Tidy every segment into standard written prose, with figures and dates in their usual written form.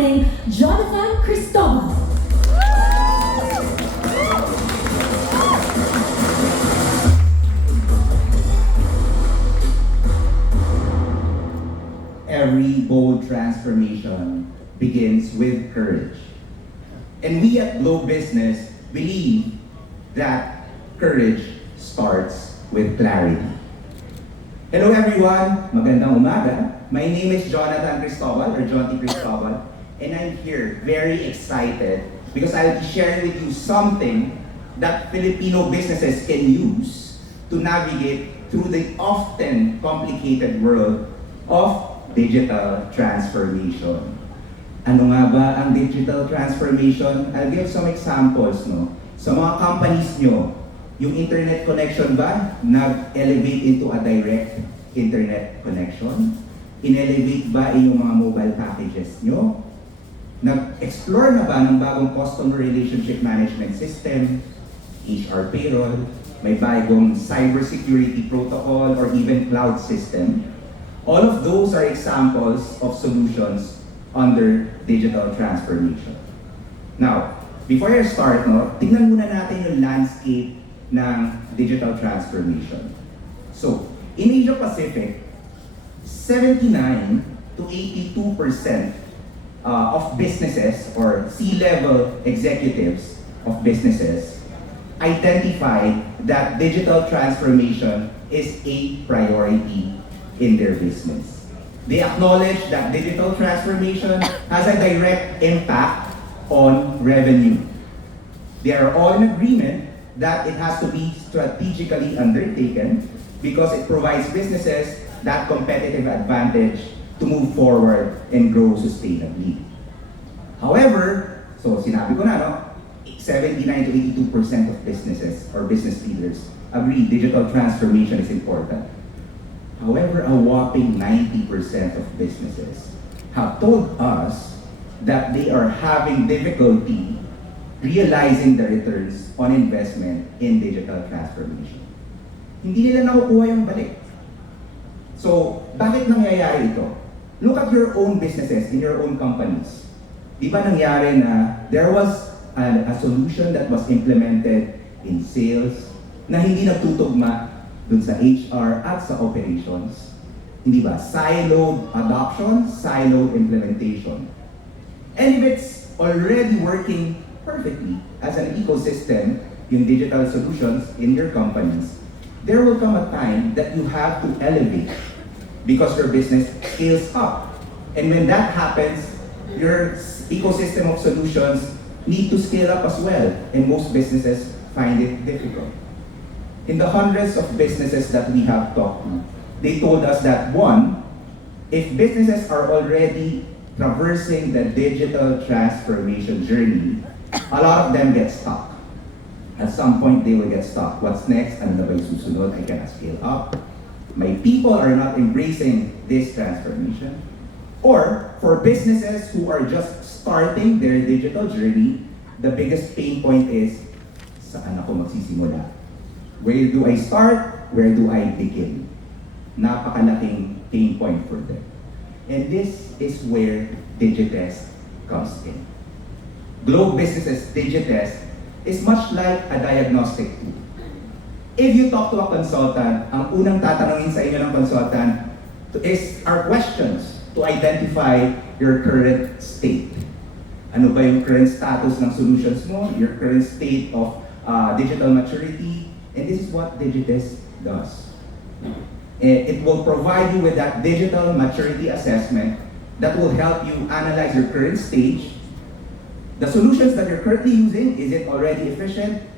inviting Jonathan Cristobal. Every bold transformation begins with courage. And we at Globe Business believe that courage starts with clarity. Hello everyone, magandang umaga. My name is Jonathan Cristobal or Jonty Cristobal, and I'm here very excited because I'll be sharing with you something that Filipino businesses can use to navigate through the often complicated world of digital transformation. Ano nga ba ang digital transformation? I'll give some examples. Sa mga companies nyo, yung internet connection ba nag-elevate into a direct internet connection? In-elevate ba yung mga mobile packages nyo? Nag-explore na ba ng bagong customer relationship management system, HR payroll, may bagong cybersecurity protocol, or even cloud system? All of those are examples of solutions under digital transformation. Now, before I start, tingnan muna natin yung landscape ng digital transformation. So, in Asia Pacific, 79 to 82% of businesses or C-level executives of businesses identify that digital transformation is a priority in their business. They acknowledge that digital transformation has a direct impact on revenue. They are all in agreement that it has to be strategically undertaken because it provides businesses that competitive advantage to move forward and grow sustainably. However, so sinabi ko na, 79 to 82% of businesses or business leaders agree digital transformation is important. However, a whopping 90% of businesses have told us that they are having difficulty realizing the returns on investment in digital transformation. Hindi nila nakukuha yung balik. So, bakit nangyayari ito? Look at your own businesses in your own companies. Di ba nangyari na there was a solution that was implemented in sales na hindi nagtutugma dun sa HR at sa operations? Hindi ba? Siloed adoption, siloed implementation. And if it's already working perfectly as an ecosystem, yung digital solutions in your companies, there will come a time that you have to elevate because your business scales up. And when that happens, your ecosystem of solutions need to scale up as well. And most businesses find it difficult. In the hundreds of businesses that we have talked to, they told us that one, if businesses are already traversing the digital transformation journey, a lot of them get stuck. At some point, they will get stuck. What's next? Ano na ba yung susunod? I cannot scale up. My people are not embracing this transformation. Or, for businesses who are just starting their digital journey, the biggest pain point is, saan ako magsisimula? Where do I start? Where do I begin? Napakalaking pain point for them. And this is where Digitest comes in. Globe Business's Digitest is much like a diagnostic tool. If you talk to a consultant, ang unang tatanungin sa inyo ng consultant are questions to identify your current state. Ano ba yung current status ng solutions mo? Your current state of digital maturity? And this is what Digitest does. It will provide you with that digital maturity assessment that will help you analyze your current stage. The solutions that you're currently using, is it already efficient?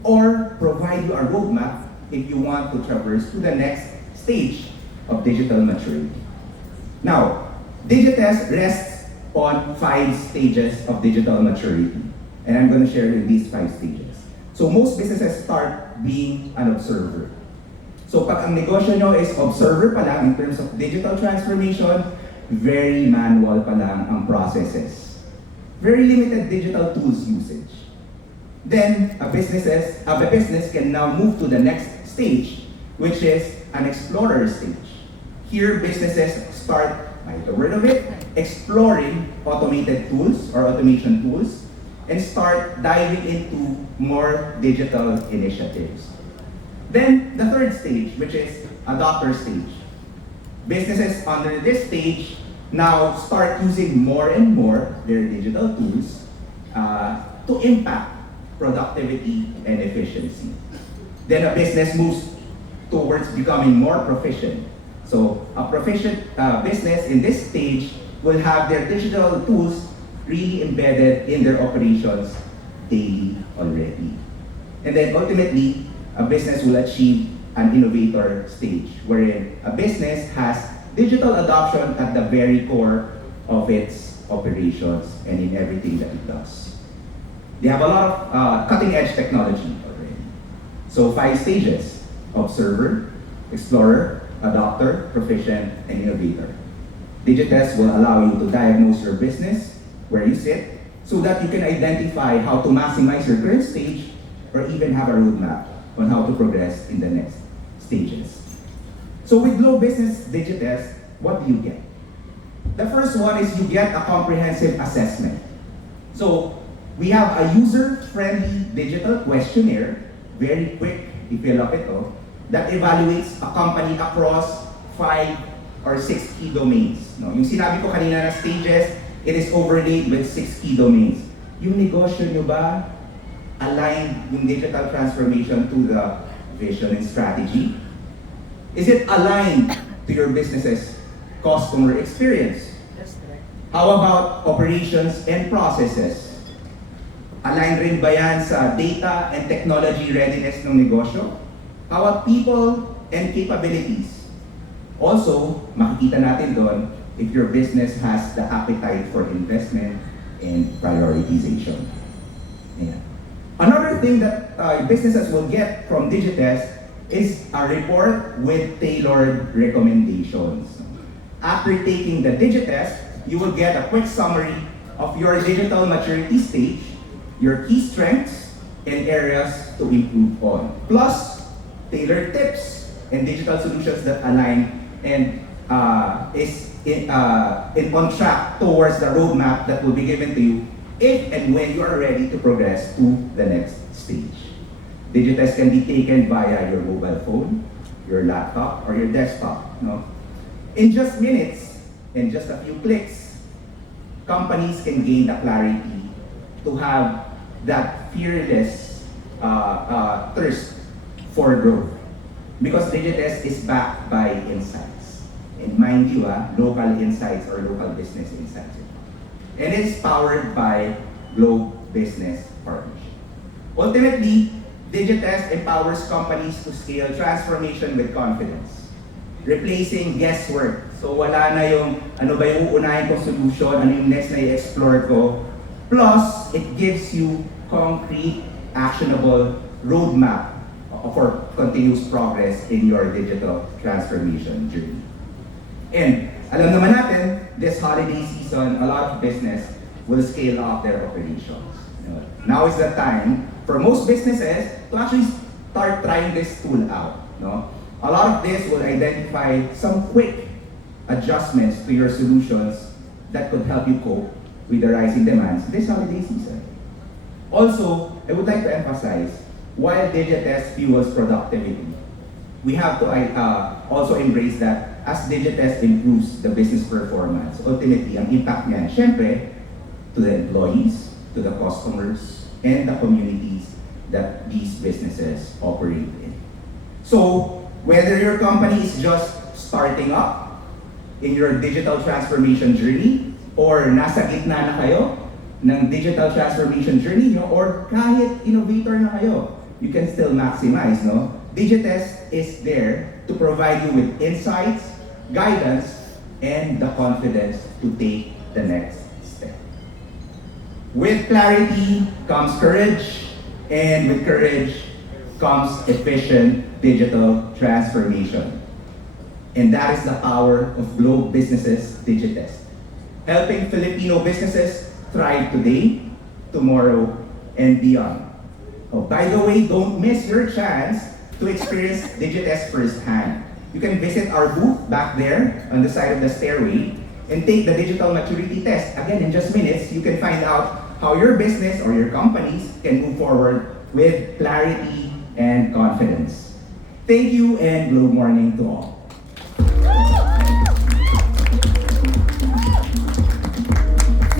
Or provide you a roadmap if you want to traverse to the next stage of digital maturity. Now, Digitest rests on 5 stages of digital maturity. And I'm going to share with you these 5 stages. So most businesses start being an observer. So pag ang negosyo nyo is observer pa lang in terms of digital transformation, very manual pa lang ang processes. Very limited digital tools usage. Then a business can now move to the next stage, which is an explorer stage. Here businesses start by the word of it, exploring automated tools or automation tools, and start diving into more digital initiatives. Then the third stage, which is adopter stage. Businesses under this stage now start using more and more their digital tools to impact productivity and efficiency. Then a business moves towards becoming more proficient. So a proficient business in this stage will have their digital tools really embedded in their operations daily already. And then ultimately, a business will achieve an innovator stage, wherein a business has digital adoption at the very core of its operations and in everything that it does. They have a lot of cutting-edge technology already. So 5 stages: observer, explorer, adopter, proficient, and innovator. Digitest will allow you to diagnose your business, where you sit, so that you can identify how to maximize your current stage or even have a roadmap on how to progress in the next stages. So with Globe Business Digitest, what do you get? The first one is you get a comprehensive assessment. So we have a user-friendly digital questionnaire, very quick, i-fill up ito, that evaluates a company across 5 or 6 key domains. No? Yung sinabi ko kanina na stages, it is overlaid with 6 key domains. Yung negosyo nyo ba align yung digital transformation to the vision and strategy? Is it aligned to your business's customer experience? How about operations and processes? Aligned rin ba yan sa data and technology readiness ng negosyo? How about people and capabilities? Also, makikita natin doon if your business has the appetite for investment and prioritization. Yeah. Another thing that businesses will get from Digitest is a report with tailored recommendations. After taking the Digitest, you will get a quick summary of your digital maturity stage, your key strengths, and areas to improve on. Plus, tailored tips and digital solutions that align and is on track towards the roadmap that will be given to you if and when you are ready to progress to the next stage. Digitest can be taken via your mobile phone, your laptop, or your desktop. No? In just minutes and just a few clicks, companies can gain the clarity to have that fearless thirst for growth. Because Digitest is backed by insights. And mind you, local insights or local business insights. And it's powered by Globe Business Partnership. Ultimately, Digitest empowers companies to scale transformation with confidence, replacing guesswork. So wala na yung ano ba yung uunahin kong solution, ano yung next na i-explore ko. Plus, it gives you concrete, actionable roadmap for continuous progress in your digital transformation journey. And alam naman natin, this holiday season, a lot of business will scale up their operations. Now is the time for most businesses to actually start trying this tool out. No? A lot of this will identify some quick adjustments to your solutions that could help you cope with the rising demands this holiday season. Also, I would like to emphasize, while Digitest fuels productivity, we have to also embrace that as Digitest improves the business performance, ultimately, ang impact niyan, syempre, to the employees, to the customers, and the communities that these businesses operate in. So, whether your company is just starting up in your digital transformation journey, or nasa gitna na kayo ng digital transformation journey nyo, or kahit innovator na kayo, you can still maximize, no? Digitest is there to provide you with insights, guidance, and the confidence to take the next step. With clarity comes courage, and with courage comes efficient digital transformation. And that is the power of Globe Businesses Digitest, helping Filipino businesses thrive today, tomorrow, and beyond. Oh, by the way, don't miss your chance to experience Digitest firsthand. You can visit our booth back there on the side of the stairway and take the digital maturity test. Again, in just minutes, you can find out how your business or your companies can move forward with clarity and confidence. Thank you and good morning to all.